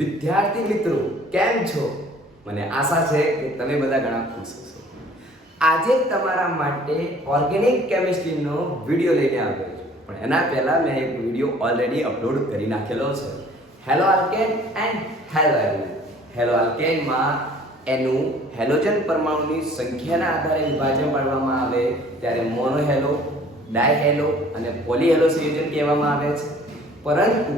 વિદ્યાર્થી મિત્રો કેમ છો? મને આશા છે કે તમે બધા ઘણા ખુશ હશો. આજે તમારા માટે ઓર્ગેનિક કેમિસ્ટ્રીનો વિડિયો લઈને આવ્યો છું, પણ એના પહેલા મેં એક વિડિયો ઓલરેડી અપલોડ કરી નાખેલો છે. Haloalkane and haloalkene. હેલો આલ્કેનમાં એનું હેલોજન પરમાણુની સંખ્યાના આધારે વિભાજન પાડવામાં આવે ત્યારે મોનો હેલો, ડાય હેલો અને પોલી હેલો સંયોજન કહેવામાં આવે છે. પરંતુ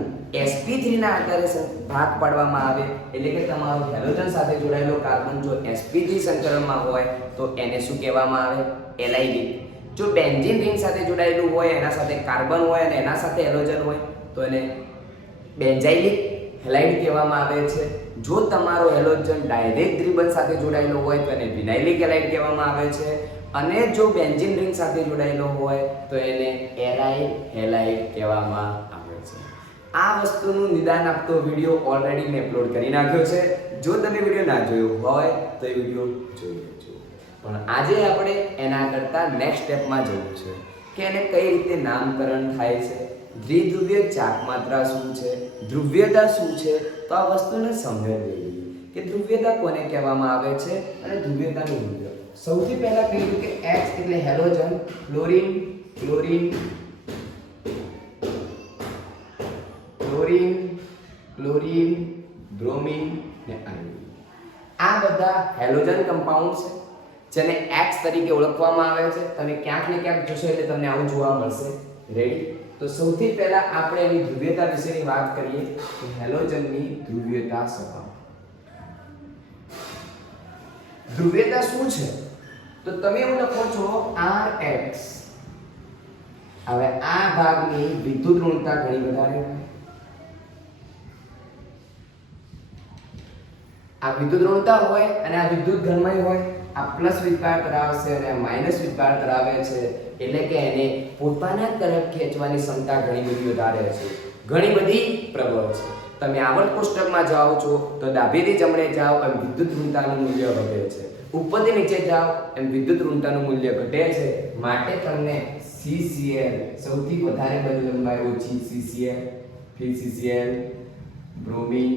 sp3 ના આધારે ભાગ પાડવામાં આવે એટલે કે તમારો હેલોજન સાથે જોડાયેલો કાર્બન જો sp3 સંકરણમાં હોય તો એને શું કહેવામાં આવે? એલાઇડિક. જો બેન્ઝીન રિંગ સાથે જોડાયેલું હોય, એના સાથે કાર્બન હોય અને એના સાથે હેલોજન હોય તો એને બેન્ઝાઇલિક હેલાઇડ કહેવામાં આવે છે. જો તમારો હેલોજન ડાયરેક્ટ દ્વિબંધ સાથે જોડાયેલો હોય તો એને વિનાઇલિક હેલાઇડ કહેવામાં આવે છે. અને જો બેન્ઝીન રિંગ સાથે જોડાયેલો હોય તો એને એરાઇલ હેલાઇડ કહેવામાં આવે છે. આ વસ્તુનું નિદાન આપતો વિડિયો ઓલરેડી મેં અપલોડ કરી નાખ્યો છે. જો તમે વિડિયો ના જોયો હોય તો એ વિડિયો જોઈ લેજો. પણ આજે આપણે એના કરતાં નેક્સ્ટ સ્ટેપમાં જવું છે કે એને કઈ રીતે નામકરણ થાય છે, દ્વિધ્રુવીય ચાક માત્રા શું છે, ધ્રુવ્યતા શું છે, તો આ વસ્તુને સમજણ લેવી કે ધ્રુવ્યતા કોને કહેવામાં આવે છે અને ધ્રુવ્યતાનું મૂલ્ય. સૌથી પહેલા કહ્યું કે H એટલે halogen, chlorine, chlorine, chlorine, chlorine, bromine અને આયોડિન. આ બધા હેલોજન કમ્પાઉન્ડ છે જેને X તરીકે ઓળખવામાં આવે છે. તમે ક્યાંક ને ક્યાંક જોશો એટલે તમને આવું જોવા મળશે. રેડી? તો સૌથી પહેલા આપણે એની ધ્રુવ્યતા વિશેની વાત કરીએ તો હેલોજનની ધ્રુવ્યતા સ્વભાવ. ધ્રુવ્યતા શું છે? તો તમે એવું લખો છો Rx. હવે આ ભાગની વિદ્યુત ઋણતા ઘણી વધારે હોય. આ વિદ્યુત ઋણતા હોય અને આ વિદ્યુત ઘનમય હોય. આ પ્લસ વિદ્યુત ધરાવશે અને આ માઈનસ વિદ્યુત ધરાવે છે એટલે કે એને પોતાના તરફ ખેંચવાની ક્ષમતા ઘણી બધી વધારે છે, ઘણી બધી પ્રબળ છે. તમે આવર્ત કોષ્ટકમાં જાઓ છો તો ડાબેથી જમણે જાઓ એમ વિદ્યુત ઋણતાનું મૂલ્ય વધે છે, ઉપરથી નીચે જાઓ એમ વિદ્યુત ઋણતાનું મૂલ્ય ઘટે છે. માટે તમને CCl સૌથી વધારે બંધ લંબાઈ ઓછી CCl, ફિર CCl, બ્રોમિન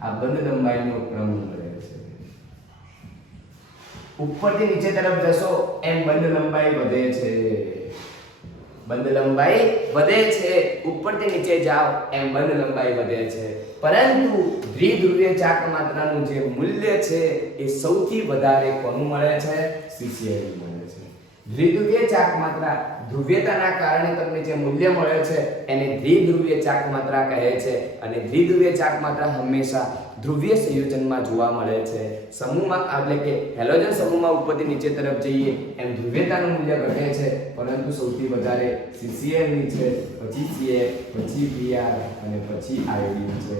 આ બંધ લંબાઈનો ક્રમ મળે છે. ઉપરથી નીચે તરફ જશો એમ બંધ લંબાઈ વધે છે. બંધ લંબાઈ વધે છે. ઉપરથી નીચે જાઓ એમ બંધ લંબાઈ વધે છે. પરંતુ દ્વિધ્રુવીય ચાક માત્રાનું જે મૂલ્ય છે એ સૌથી વધારે કોનું મળે છે? CCl મળે છે. દ્વિધ્રુવીય ચાક માત્રા ધ્રુવ્યતાના કારણે તમને જે મૂલ્ય મળે છે એને દ્વિધ્રુવીય ચાક માત્રા કહે છે. અને દ્વિધ્રુવીય ચાક માત્રા હંમેશા ધ્રુવીય સંયોજનમાં જોવા મળે છે. સમૂહમાં એટલે કે હેલોજન સમૂહમાં ઉપરથી નીચે તરફ જઈએ એમ ધ્રુવ્યતાનું મૂલ્ય ઘટે છે, પરંતુ સૌથી વધારે CCl ની છે, પછી Cl, પછી Br અને પછી આયોડિન છે.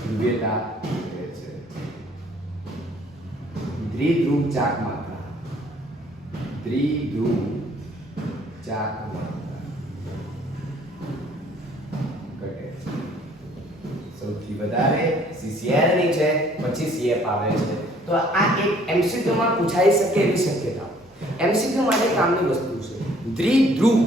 ધ્રુવ્યતા ઘટે છે. દ્વિધ્રુવ ચાક માત્રા, દ્વિધ્રુવ ચાક માત્રા ઘટે છે. સૌથી વધારે CCl ની છે, પછી Cf આવે છે. તો આ એક MCQ માં પૂછાઈ શકે એવી શક્યતા. MCQ માટે કામની વસ્તુ છે. દ્વિધ્રુવ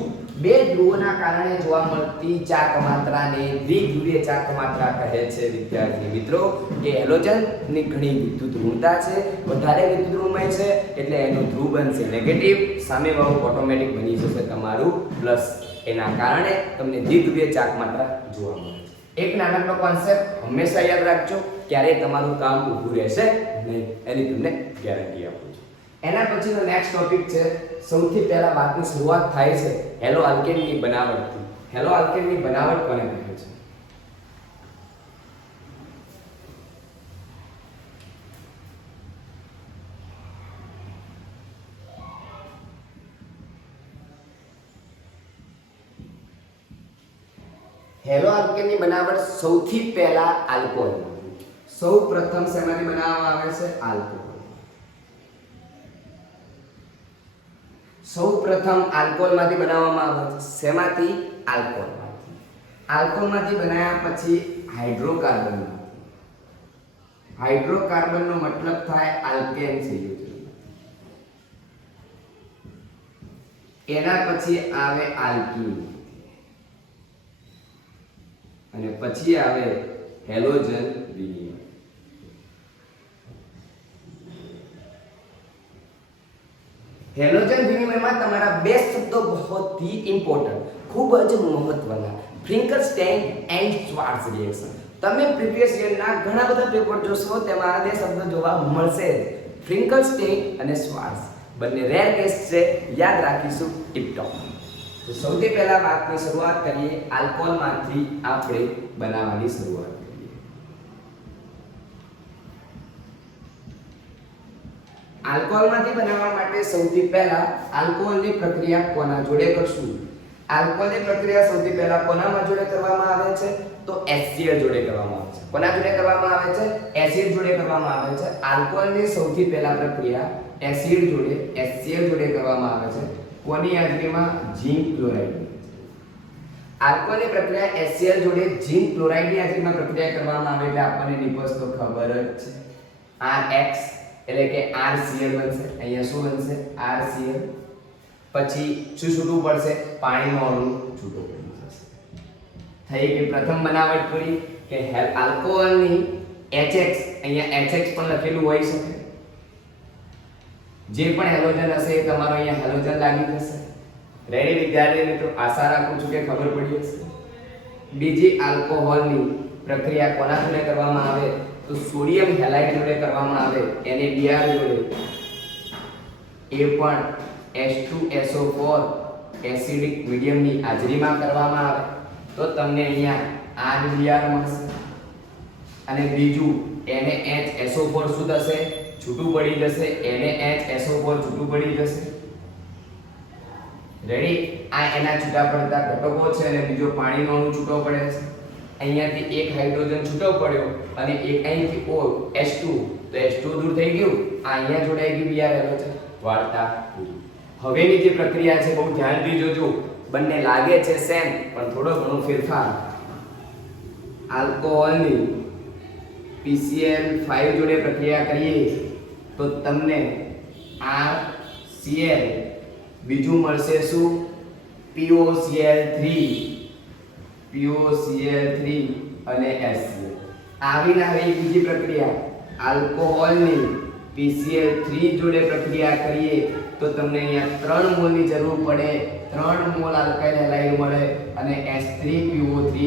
બે ધ્રુવોના કારણે જોવા મળતી ચાક માત્રાને દ્વિધ્રુવીય ચાક માત્રા કહે છે. વિદ્યાર્થી મિત્રો કે હેલોજનની ઘણી વિદ્યુત ઋણતા છે, વધારે વિદ્યુત ઋણમય છે એટલે એનું ધ્રુવ બનશે નેગેટિવ, સામેવાળું ઓટોમેટિક બની જશે તમારું પ્લસ. એના કારણે તમને દ્વિધ્રુવીય ચાક માત્રા જોવા મળે છે. એક નાનકડો કોન્સેપ્ટ હંમેશા યાદ રાખજો, ક્યારેય તમારું કામ ઊભું રહેશે નહીં, એની તમને ગેરંટી આપું છું. એના પછીનો નેક્સ્ટ ટોપિક છે. સૌથી પહેલા વાતની શરૂઆત થાય છે હેલો આલ્કેનની બનાવટથી. હેલો આલ્કેનની બનાવટ કોને કહે છે? હેલો આલ્કેનની બનાવટ સૌથી પહેલા આલ્કોહોલ. સૌ પ્રથમ શેમાંથી બનાવવામાં આવે છે? આલ્કોહોલ. સૌ પ્રથમ આલ્કોહોલમાંથી બનાવવામાં આવે છે. શેમાંથી? આલ્કોહોલમાંથી. આલ્કોહોલમાંથી બનાવ્યા પછી હાઇડ્રોકાર્બનમાંથી. હાઇડ્રોકાર્બનનો મતલબ થાય આલ્કેન સંયોજન. એના પછી આવે આલ્કીન અને પછી આવે હેલોજન વિનિમય. હેલોજન વિનિમયમાં તમારા બે શબ્દો बहुत ही ઇમ્પોર્ટન્ટ, ખૂબ જ મહત્વના, ફ્રિંકલસ્ટેઇન એન્ડ શ્વાર્ટ્ઝ રિએક્શન. તમે પ્રીવિયસ યરના ઘણા બધા પેપર જોશો તેમાં આ બે શબ્દો જોવા મળશે, ફ્રિંકલસ્ટેઇન અને શ્વાર્ટ્ઝ. બંને રેર કેસ છે, યાદ રાખીશું ટીપટોપ. તો સૌથી પહેલા વાતની શરૂઆત કરીએ, આલ્કોહોલમાંથી આપણે બનાવવાની શરૂઆત કરીએ. આલ્કોહોલમાંથી બનાવવા માટે સૌથી પહેલા આલ્કોહોલની પ્રક્રિયા કોના જોડે કરશું? આલ્કોહોલની પ્રક્રિયા સૌથી પહેલા કોના જોડે કરવામાં આવે છે? તો HCl જોડે કરવામાં આવે છે. કોના જોડે કરવામાં આવે છે? એસિડ જોડે કરવામાં આવે છે. આલ્કોહોલની સૌથી પહેલા પ્રક્રિયા એસિડ જોડે HCl જોડે કરવામાં આવે છે. કોની હાજરીમાં? ઝીંક ક્લોરાઇડ. આલ્કોહોલની પ્રક્રિયા HCl જોડે ઝીંક ક્લોરાઇડની હાજરીમાં પ્રક્રિયા કરવામાં આવે એટલે આપણને નિપજ તો ખબર જ છે. RX એટલે કે RCl બનશે. અહીંયા શું બનશે? RCl. પછી શું છૂટું પડશે? પાણીનો અણુ છૂટો પડી જશે. થઈ ગઈ પ્રથમ બનાવટ પૂરી કે આલ્કોહોલની HX, અહીંયા HX પણ લખેલું હોઈ શકે. જે પણ હેલોજન હશે એ તમારો અહીંયા હેલોજન લાગી જશે. રેડી વિદ્યાર્થી મિત્રો? આશા રાખું છું કે ખબર પડી હશે. બીજી આલ્કોહોલની પ્રક્રિયા કોના જોડે કરવામાં આવે? તો સોડિયમ હેલાઇડ જોડે કરવામાં આવે, NaBr જોડે. એ પણ H2SO4 એસિડિક મીડિયમની હાજરીમાં કરવામાં આવે તો તમને અહીંયા RBr મળશે. અને બીજું NaHSO4 શું થશે? છૂટું પડી જશે. NaHSO4 છૂટું પડી જશે. રેડી? આ એના છૂટા પડતા ઘટકો છે અને બીજો પાણીનો અણુ છૂટો પડે છે. અહીંયાથી એક હાઇડ્રોજન છૂટો પડ્યો અને એક અહીંથી H2, તો H2 દૂર થઈ ગયું. આ અહીંયા જોડાઈ ગયું Br હેલોજન. વાર્તા પૂરી. હવેની જે પ્રક્રિયા છે બહુ ધ્યાનથી જોજો, બંને લાગે છે સેમ પણ થોડો ઘણો ફેરફાર. આલ્કોહોલની PCl5 જોડે પ્રક્રિયા કરીએ તો તમને RCl, બીજું મળશે શું? POCl3 અને HCl. આવીને હવે બીજી પ્રક્રિયા આલ્કોહોલની PCl3 જોડે પ્રક્રિયા કરીએ તો તમને અહીંયા 3 મોલની જરૂર પડે. 3 મોલ આલ્કાઇલ હેલાઇડ મળે અને H3PO3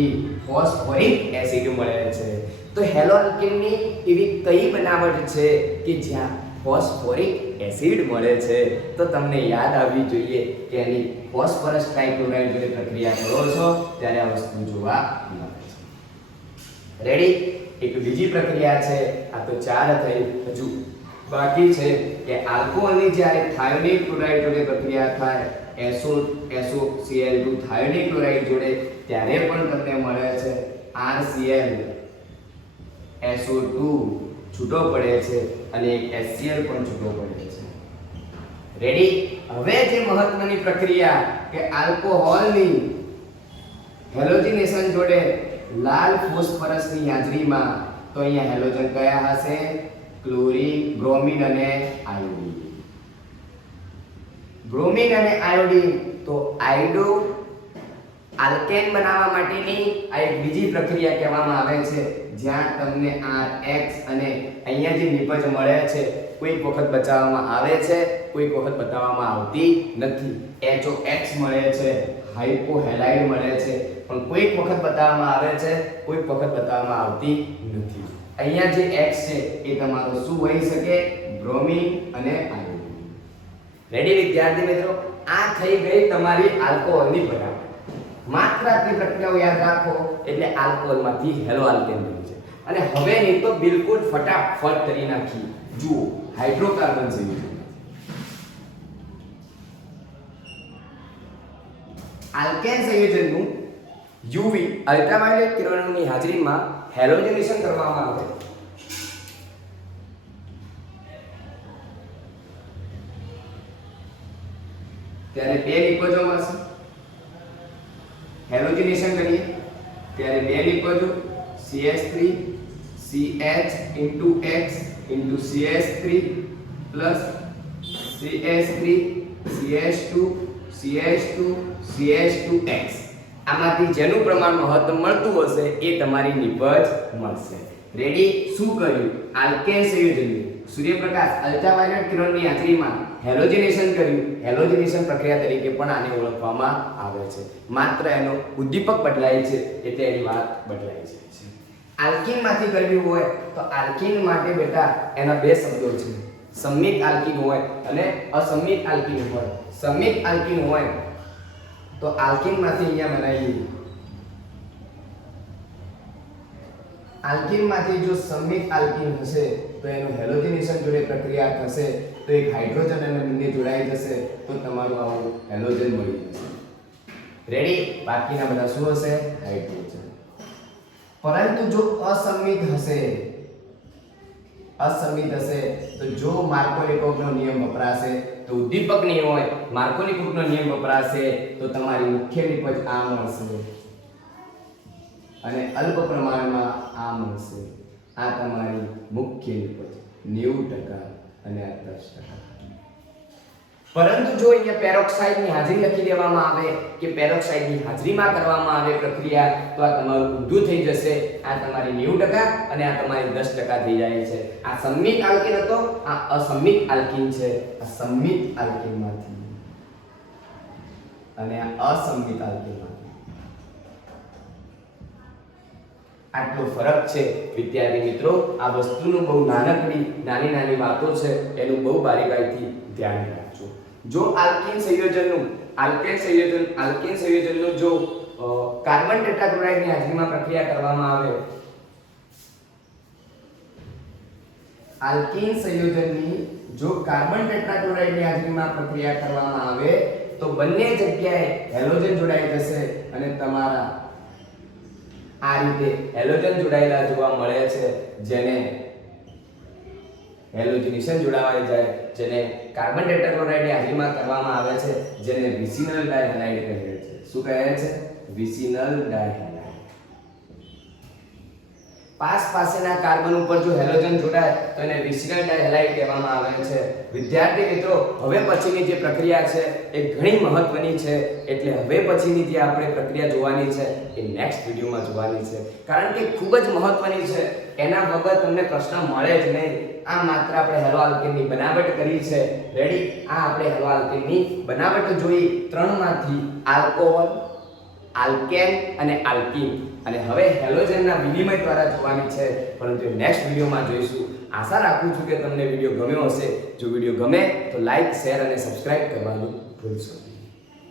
ફોસ્ફોરિક એસિડ મળે છે. તો હેલો આલ્કેનની એવી કઈ બનાવટ છે કે જ્યાં ફોસ્ફોરિક એસિડ મળે છે? તો તમને યાદ આવવી જોઈએ કે એની ફોસ્ફરસ ટ્રાઇક્લોરાઇડ જોડે પ્રક્રિયા કરો છો ત્યારે આ વસ્તુ જોવા મળે છે. રેડી? એક બીજી પ્રક્રિયા છે. આ તો 4 થઈ, હજુ બાકી છે કે આલ્કોહોલની જ્યારે થાયોનિક ક્લોરાઇડ જોડે પ્રક્રિયા થાય SOCl2 થાયોનિક ક્લોરાઇડ જોડે ત્યારે પણ તમને મળે છે RCl, SO2 છૂટો પડે છે અને એક HCl પણ છૂટો પડે છે. રેડી? હવે જે મહત્વની પ્રક્રિયા કે આલ્કોહોલની હેલોજનેશન જોડે લાલ ફોસ્ફરસની હાજરીમાં, તો અહીંયા હેલોજન કયા હશે? ક્લોરીન, બ્રોમિન અને આયોડીન. બ્રોમિન અને આયોડીન. તો આયોડો આલ્કેન બનાવવા માટેની આ એક બીજી પ્રક્રિયા કહેવામાં આવે છે જ્યાં તમને RX અને અહીંયા જે નિપજ મળે છે કોઈક વખત બતાવવામાં આવે છે, કોઈક વખત બતાવવામાં આવતી નથી. HOX મળે છે, હાઇપોહેલાઇડ મળે છે, પણ કોઈક વખત બતાવવામાં આવે છે, કોઈક વખત બતાવવામાં આવતી નથી. અહીંયા જે X છે એ તમારો શું હોઈ શકે? બ્રોમિન અને આયોડીન. રેડી વિદ્યાર્થી મિત્રો? આ થઈ ગઈ તમારી આલ્કોહોલની બનાવટ. માત્ર આટલી પ્રક્રિયાઓ યાદ રાખો એટલે આલ્કોહોલમાંથી હેલો આલ્કેન બની છે. અને હવે નહીં તો બિલકુલ ફટાફટ કરી નાખી. જુઓ, હાઇડ્રોકાર્બન સંયોજન. આલ્કેન સંયોજનનું UV અલ્ટ્રાવાયોલેટ કિરણોની હાજરીમાં હેલોજનેશન કરવામાં આવે. ત્યારે બે નિપજો મળશે. હેલોજનેશન કરીએ ત્યારે બે નિપજો CH3 CH into CH3 plus CH3 CH2 CH2 CH2X. આમાંથી જેનું પ્રમાણ મહત્તમ મળતું હશે એ તમારી નિપજ મળશે. રેડી? શું કર્યું? આલ્કેન સંયોજન સૂર્યપ્રકાશ અલ્ટ્રાવાયોલેટ કિરણની હાજરીમાં હેલોજનેશન કર્યું. હેલોજનેશન પ્રક્રિયા તરીકે પણ આને ઓળખવામાં આવે છે. માત્ર એનો ઉદ્દીપક બદલાય છે એટલે એની વાત બદલાઈ જાય છે. આલ્કીનમાંથી કરવી હોય તો આલ્કીન માટે બેટા એના બે શબ્દો છે. સંમિત આલ્કીન હોય અને અસંમિત આલ્કીન હોય. સંમિત આલ્કીન હોય તો આલ્કીનમાંથી અહીંયા બનાવીએ. આલ્કીનમાંથી જો સંમિત આલ્કીન હશે તો એનું હેલોજનેશન જોડે પ્રક્રિયા થશે તો એક હાઇડ્રોજન અને બંને જોડાઈ જશે તો તમારું આવું હેલોજન મળી જશે. રેડી? બાકીના બધા શું હશે? હાઇડ્રોજન. પરંતુ જો અસંમિત હશે તો જો માર્કોનિકોવનો નિયમ વપરાશે તો ઉદ્દીપક નહીં હોય, માર્કોનિકોવનો નિયમ વપરાશે તો તમારી મુખ્ય નિપજ આ મળશે અને અલ્પ પ્રમાણમાં આ મળશે. આ તમારી મુખ્ય નિપજ 90% અને આ 10%. પરંતુ જો અહીંયા પેરોક્સાઇડની હાજરી લખી દેવામાં આવે કે પેરોક્સાઇડની હાજરીમાં કરવામાં આવે પ્રક્રિયા તો આ તમારું ઊંધું થઈ જશે. આ તમારી 90% અને આ તમારી 10% થઈ જાય છે. આ સંમિત આલ્કીન હતો, આ અસંમિત આલ્કીન છે. આ સંમિત આલ્કીનમાંથી અને આ અસંમિત આલ્કીનમાંથી આટલો ફરક છે વિદ્યાર્થી મિત્રો. આ વસ્તુનું બહુ નાની વાતો છે, એનું બહુ બારીકાઈથી ધ્યાન રાખજો. જો આલ્કીન સંયોજનનું જો કાર્બન ટેટ્રાક્લોરાઇડની હાજરીમાં પ્રક્રિયા કરવામાં આવે, આલ્કીન સંયોજનની જો કાર્બન ટેટ્રાક્લોરાઇડની હાજરીમાં પ્રક્રિયા કરવામાં આવે તો બંને જગ્યાએ હેલોજન જોડાઈ જશે અને તમારા આ રીતે હેલોજન જોડાયેલા જોવા મળે છે, જેને હેલોજનેશન જોડાવાઈ જાય, જેને કાર્બન ટેટ્રાક્લોરાઇડની હાજરીમાં કરવામાં આવે છે, જેને વિસિનલ ડાયહેલાઇડ કહે છે. શું કહે છે? Vicinal dihalide. પાસેના કાર્બન ઉપર જો હેલોજન જોડાય તો એને વિસિનલ ડાયહેલાઇડ કહેવામાં આવે છે. વિદ્યાર્થી મિત્રો, હવે પછીની જે પ્રક્રિયા છે એ ઘણી મહત્વની છે, એટલે હવે પછીની જે આપણે પ્રક્રિયા જોવાની છે એ નેક્સ્ટ વિડિયોમાં જોવાની છે, કારણ કે ખૂબ જ મહત્વની છે. એના વગર તમને પ્રશ્ન મળે જ નહીં. આ માત્ર આપણે હેલો આલ્કેનની બનાવટ કરી છે. રેડી? આ આપણે હેલો આલ્કેનની બનાવટ જોઈ, ત્રણમાંથી આલ્કોહોલ, આલ્કેન અને આલ્કીન, અને હવે હેલોજનના વિનિમય દ્વારા જોવાની છે, પરંતુ નેક્સ્ટ વિડિયોમાં જોઈશું. આશા રાખું છું કે તમને વિડિયો ગમ્યો હશે. જો વિડિયો ગમે તો લાઈક, શેર અને સબસ્ક્રાઇબ કરવાનું ભૂલશો નહીં.